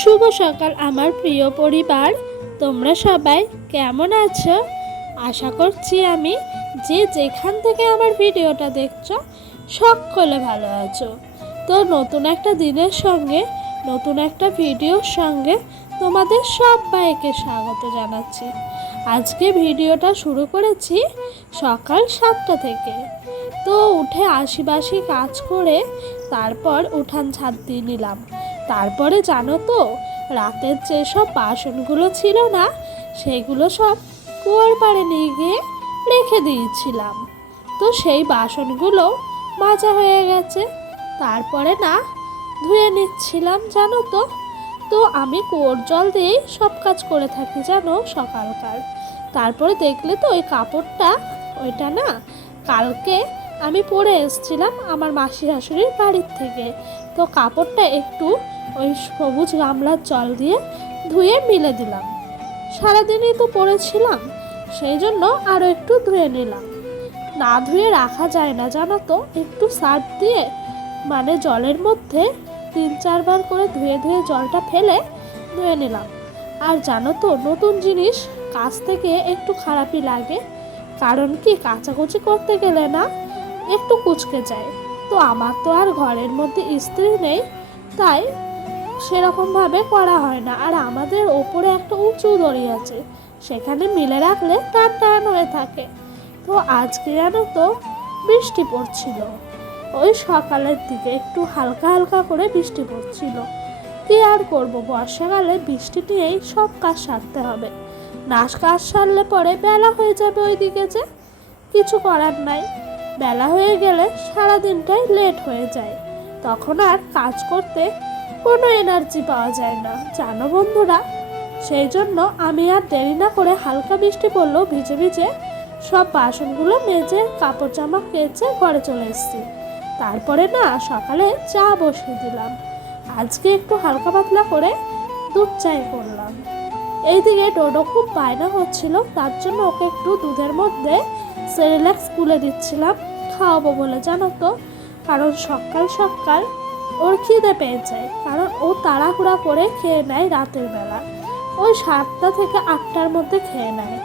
শুভ সকাল আমার প্রিয় পরিবার। তোমরা সবাই কেমন আছো? আশা করছি আমি যে যেখান থেকে আমার ভিডিওটা দেখছ, সকলে ভালো আছো। তো নতুন একটা দিনের সঙ্গে, নতুন একটা ভিডিওর সঙ্গে তোমাদের সবাইকে স্বাগত জানাচ্ছি। আজকে ভিডিওটা শুরু করেছি সকাল সাতটা থেকে। তো উঠে আশিবাসি কাজ করে তারপর উঠান ছাদ দিয়ে নিলাম। তারপরে জানো তো, রাতের যেসব বাসনগুলো ছিল না, সেগুলো সব কুয়োর পাড়ে নিয়ে গিয়ে রেখে দিয়েছিলাম। তো সেই বাসনগুলো মাজা হয়ে গেছে। তারপরে না, ধুয়ে নিচ্ছিলাম, জানো তো। তো আমি কুয়োর জল দিয়েই সব কাজ করে থাকি, জানো, সকালকার। তারপরে দেখলে তো ওই কাপড়টা, ওইটা না, কালকে আমি পরে এসেছিলাম আমার মাসি শাশুড়ির বাড়ির থেকে। তো কাপড়টা একটু ওই সবুজ গামলার জল দিয়ে ধুয়ে মিলে দিলাম। সারাদিনই তো পরেছিলাম সেই জন্য আরও একটু ধুয়ে নিলাম। না ধুয়ে রাখা যায় না, জানো তো? একটু সার্ফ দিয়ে মানে জলের মধ্যে তিন চারবার করে ধুয়ে ধুয়ে জলটা ফেলে ধুয়ে নিলাম। আর জানো তো, নতুন জিনিস কাছ থেকে একটু খারাপই লাগে। কারণ কি, কাচাকুচি করতে গেলে না একটু কুচকে যায়। তো আমার তো আর ঘরের মধ্যে স্ত্রী নেই, তাই সেরকমভাবে করা হয় না। আর আমাদের ওপরে একটা উঁচু দড়ি আছে, সেখানে মিলে রাখলে টান টান হয়ে থাকে। তো আজকে জানো তো বৃষ্টি পড়ছিল। ওই সকালের দিকে একটু হালকা হালকা করে বৃষ্টি পড়ছিল। কি আর করব, বর্ষাকালে বৃষ্টি নিয়েই সব কাজ সারতে হবে। নাচ কাজ সারলে পরে বেলা হয়ে যাবে ওই দিকে যে। কিছু করার নাই। বেলা হয়ে গেলে সারা দিনটাই লেট হয়ে যায়। তখন আর কাজ করতে কোনো এনার্জি পাওয়া যায় না। জানো বন্ধুরা, সেই জন্য আমি আর দেরি না করে হালকা বৃষ্টি পড়লেও ভিজে ভিজে সব বাসনগুলো মেজে কাপড় জামা কেচে ঘরে চলে এসেছি। তারপরে না সকালে চা বসিয়ে দিলাম। আজকে একটু হালকা পাতলা করে দুধ চাই করলাম। এইদিকে ডোডো খুব বায়না হচ্ছিল, তার জন্য ওকে একটু দুধের মধ্যে সেরিল্যাক্স গুলে দিচ্ছিলাম। খাওয়াবো বলে, জানো তো? কারণ সকাল সকাল ওর খিদে পেয়ে যায় কারণ ও তাড়াহুড়া করে খেয়ে নেয় রাতের বেলা। ওই সাতটা থেকে আটটার মধ্যে খেয়ে নেয়।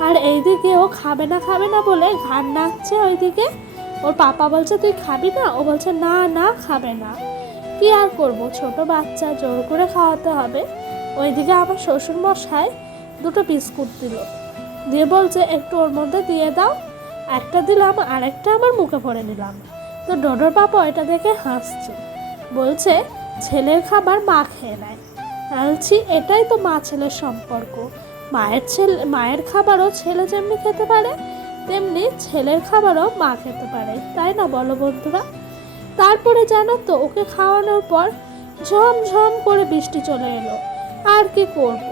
আর এইদিকে ও খাবে না খাবে না বলে ঘাড় নাচছে ওইদিকে। ওর পাপা বলছে, তুই খাবি না? ও বলছে, না না, খাবে না। কি আর করব? ছোট বাচ্চা, জোর করে খাওয়াতে হবে। ওইদিকে আমার শ্বশুর মশাই দুটো বিস্কুট দিল। দিয়ে বলছে, একটু ওর মধ্যে দিয়ে দাও। একটা দিলাম, আরেকটা আমার মুখে ভরে নিলাম। তো ডোডোর পাপা এটা দেখে হাসছে। বলছে, ছেলের খাবার মা খেয়ে নেয়। বলছি এটাই তো মা ছেলের সম্পর্ক। মায়ের ছেলে, মায়ের খাবারও ছেলে যেমনি খেতে পারে, তেমনি ছেলের খাবারও মা খেতে পারে। তাই না বলো বন্ধুরা? তারপরে জানো তো, ওকে খাওয়ানোর পর ঝমঝম করে বৃষ্টি চলে এলো। আর কি করব?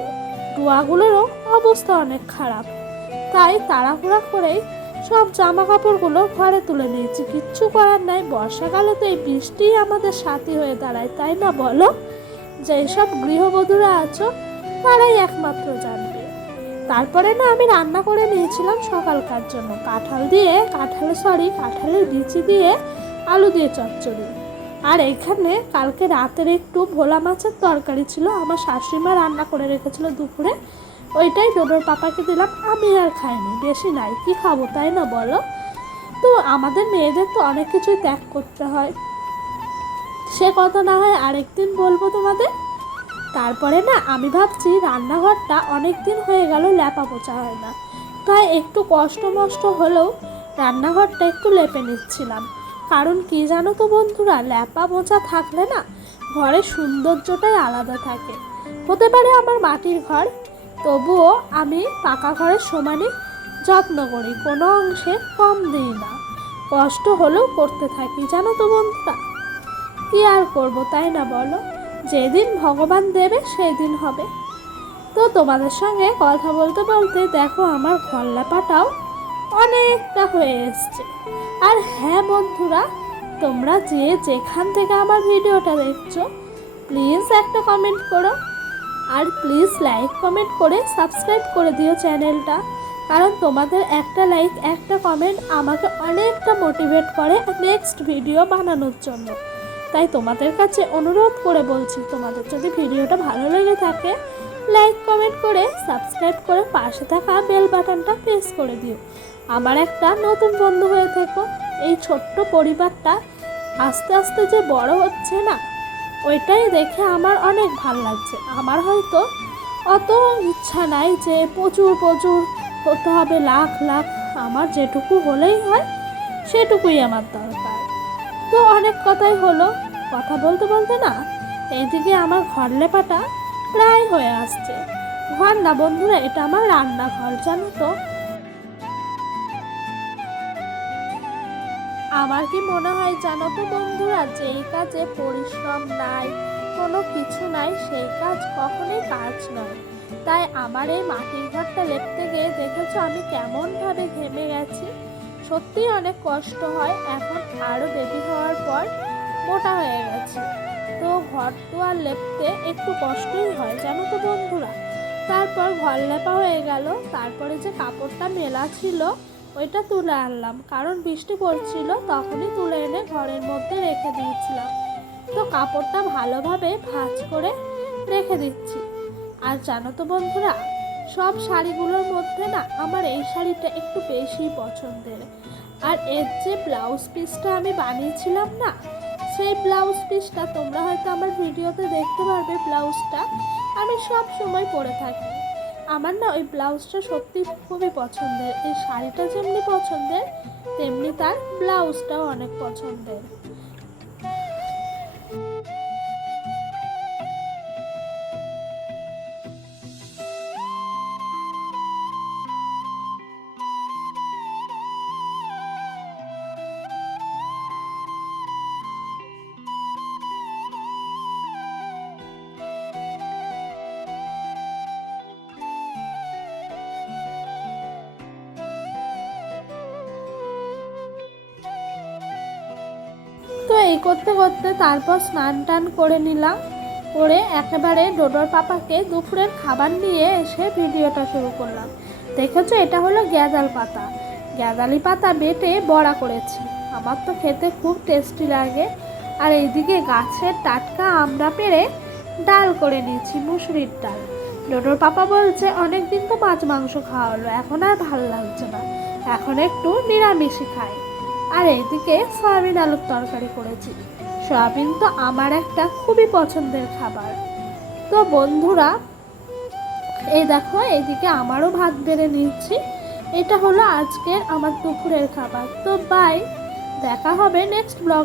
ডুয়াগুলোরও অবস্থা অনেক খারাপ। তাই তাড়াহুড়া করেই সব জামা কাপড়গুলো ঘরে তুলে নিয়েছি। কিচ্ছু করার নাই। বর্ষাকালে তো এই বৃষ্টি আমাদের সাথী হয়ে দাঁড়ায়, তাই না বলো? যে সব গৃহবধূরা আছো, তারাই একমাত্র জানবে। তারপরে না আমি রান্না করে নিয়েছিলাম সকালকার জন্য। কাঁঠাল দিয়ে, কাঁঠাল সরি কাঁঠালের বিচি দিয়ে আলু দিয়ে চচ্চড়ি। আর এখানে কালকে রাতের একটু ভোলা মাছের তরকারি ছিল। আমার শাশুড়িমা রান্না করে রেখেছিল দুপুরে। ওইটাই ডোডোর পাপাকে দিলাম, আমি আর খাইনি, বেশি নাই, কি খাব, তাই না বলো? তো আমাদের মেয়েদের তো অনেক কিছুই ত্যাগ করতে হয়। সে কথা না হয় আরেকদিন বলব তোমাদের? তারপরে না, আমি ভাবছি রান্নাঘরটা অনেক দিন হয়ে গেল ল্যাপা পোচা হয় না। তাই একটু কষ্ট মষ্ট হলেও রান্নাঘরটা একটু লেপে নিচ্ছিলাম। কারণ কি জানো তো বন্ধুরা, ল্যাপা মোচা থাকলে না, ঘরের সৌন্দর্যটাই আলাদা থাকে। হতে পারে আমার মাটির ঘর তবুও আমি পাকা ঘরের সমানই যত্ন করি, কোনো অংশে কম দিই না। কষ্ট হলেও করতে থাকি, জানো তো বন্ধুরা? কি আর করব, তাই না বলো? যেদিন ভগবান দেবে সেই দিন হবে। তো তোমাদের সঙ্গে কথা বলতে বলতে দেখো আমার ঘল্লাপাটাও অনেকটা হয়ে এসছে। আর হ্যাঁ বন্ধুরা, তোমরা যে যেখান থেকে আমার ভিডিওটা দেখছ প্লিজ একটা কমেন্ট করো। আর প্লিজ লাইক কমেন্ট করে সাবস্ক্রাইব করে দিও চ্যানেলটা কারণ তোমাদের একটা লাইক একটা কমেন্ট আমাকে অনেকটা মোটিভেট করে নেক্সট ভিডিও বানানোর জন্য। তাই তোমাদের কাছে অনুরোধ করে বলছি, তোমাদের যদি ভিডিওটা ভালো লেগে থাকে লাইক কমেন্ট করে সাবস্ক্রাইব করে পাশে থাকা বেল বাটনটা প্রেস করে দিও। আমার একটা নতুন বন্ধু হয়ে থেকো, এই ছোট্ট পরিবারটা আস্তে আস্তে যে বড় হচ্ছে না ওইটাই দেখে আমার অনেক ভালো লাগছে। আমার হয়তো অত ইচ্ছা নাই যে প্রচুর প্রচুর হতে হবে, লাখ লাখ, আমার যেটুকু হলেই হয় সেটুকুই আমার দরকার। তো অনেক কথাই হলো। কথা বলতে বলতে না, এইদিকে আমার ঘর লেপাটা প্রায় হয়ে আসছে। ঘর না বন্ধুরা, এটা আমার রান্নাঘর, জানো তো? আমার কি মনে হয় জানো তো বন্ধুরা যে এই কাজে পরিশ্রম নাই, কোনো কিছু নাই, সেই কাজ কখনোই কাজ নয়। তাই আমার এই মাটির ঘরটা লেপতে গিয়ে দেখেছ আমি কেমনভাবে ঘেমে গেছি? সত্যিই অনেক কষ্ট হয়, এখন আরও বেবি হওয়ার পর মোটা হয়ে গেছে। তো ঘর দুয়ার লেপতে একটু কষ্টই হয়, জানো তো বন্ধুরা। তারপর ঘর লেপা হয়ে গেল, তারপরে যে কাপড়টা মেলা ছিল ওইটা তুলে আনলাম। কারণ বৃষ্টি পড়ছিল, তখনই তুলে এনে ঘরের মধ্যে রেখে দিয়েছিলাম। তো কাপড়টা ভালোভাবে ভাঁজ করে রেখে দিচ্ছি। আর জানো তো বন্ধুরা, সব শাড়িগুলোর মধ্যে না আমার এই শাড়িটা একটু বেশি পছন্দের। আর এর যে ব্লাউজ পিসটা আমি বানিয়েছিলাম না, সেই ব্লাউজ পিসটা তোমরা হয়তো আমার ভিডিওতে দেখতে পারবে, ব্লাউজটা আমি সব সময় পরে থাকি। আমার না ওই ব্লাউজটা সত্যি খুবই পছন্দের। এই শাড়িটা যেমনি পছন্দের, তেমনি তার ব্লাউজটাও অনেক পছন্দের। এই করতে করতে তারপর স্নান টান করে নিলাম। করে একেবারে ডোডোর পাপাকে দুপুরের খাবার নিয়ে এসে ভিডিওটা শুরু করলাম। দেখেছ, এটা হলো গ্যাদাল পাতা। গ্যাদালি পাতা বেটে বড়া করেছি। আমার তো খেতে খুব টেস্টি লাগে। আর এইদিকে গাছের টাটকা আমরা পেরে ডাল করে নিয়েছি, মুসুরির ডাল। ডোডোর পাপা বলছে অনেক দিন তো মাছ মাংস খাওয়া হলো, এখন আর ভালো লাগছে না। এখন একটু নিরামিষই খাই। আর এইদিকে সয়াবিন আলুর তরকারি করেছি। সয়াবিন তো আমার একটা খুবই পছন্দের খাবার। তো বন্ধুরা, এই দেখো এইদিকে আমারও ভাত বেড়ে নিচ্ছি এটা হলো আজকের আমার দুপুরের খাবার। তো বাই দেখা হবে নেক্সট ব্লগ